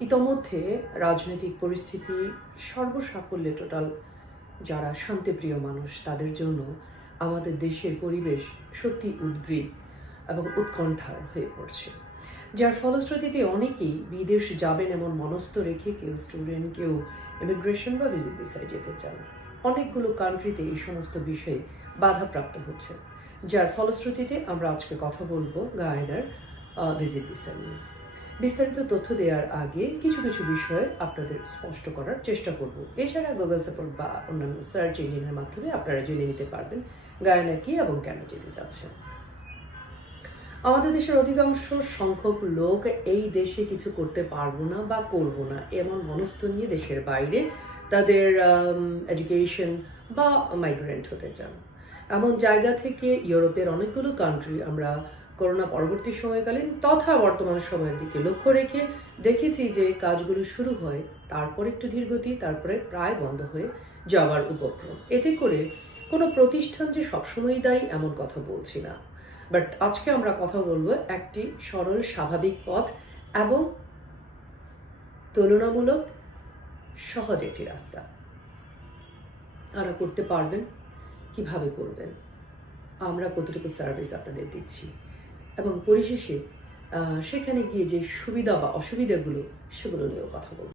ইতোমধ্যে রাজনৈতিক পরিস্থিতি সর্বসাকল্যে টোটাল যারা শান্তিপ্রিয় মানুষ, তাদের জন্য আমাদের দেশের পরিবেশ সত্যি উদ্গ্রীব এবং উৎকণ্ঠার হয়ে পড়ছে। যার ফলশ্রুতিতে অনেকেই বিদেশ যাবেন এমন মনস্থ রেখে কেউ স্টুডেন্ট কেউ ইমিগ্রেশন বা ভিজিট ভিসায় যেতে চান। অনেকগুলো কান্ট্রিতে এই সমস্ত বিষয়ে বাধাপ্রাপ্ত হচ্ছে যার ফলশ্রুতিতে আমরা আজকে কথা বলব গায়নার ভিজিট ভিসা নিয়ে। বিস্তারিত তথ্য দেওয়ার আগে কিছু কিছু বিষয় আপনাদের স্পষ্ট করার চেষ্টা করব। এছাড়া গুগল সাপোর্ট বা অন্যান্য সার্চ ইঞ্জিনের মাধ্যমে আপনারা জেনে নিতে পারবেন গায়না কি এবং কেন যেতে যাচ্ছে আমাদের দেশের অধিকাংশ সংখ্যক লোক এই দেশে কিছু করতে পারব না বা করব না, এমন মনস্থ নিয়ে দেশের বাইরে তাদের এডুকেশন বা মাইগ্রেন্ট হতে চান। এমন জায়গা থেকে ইউরোপের অনেকগুলো কান্ট্রি আমরা করোনা পরবর্তী সময়কালীন তথা বর্তমান সময়ের দিকে লক্ষ্য রেখে দেখেছি যে কাজগুলো শুরু হয়, তারপর একটু ধীরগতি তারপরে প্রায় বন্ধ হয়ে যাওয়ার উপক্রম। এতে করে কোনো প্রতিষ্ঠান যে সবসময় দায়ী এমন কথা বলছি না। বাট আজকে আমরা কথা বলব একটি সরল, স্বাভাবিক পথ এবং তুলনামূলক সহজ একটি রাস্তা। তারা করতে পারবেন, কীভাবে করবেন? আমরা কতটুকু সার্ভিস আপনাদের দিচ্ছি? এবং পরিশেষে সেখানে গিয়ে যে সুবিধা বা অসুবিধাগুলো সেগুলো নিয়েও কথা বলব।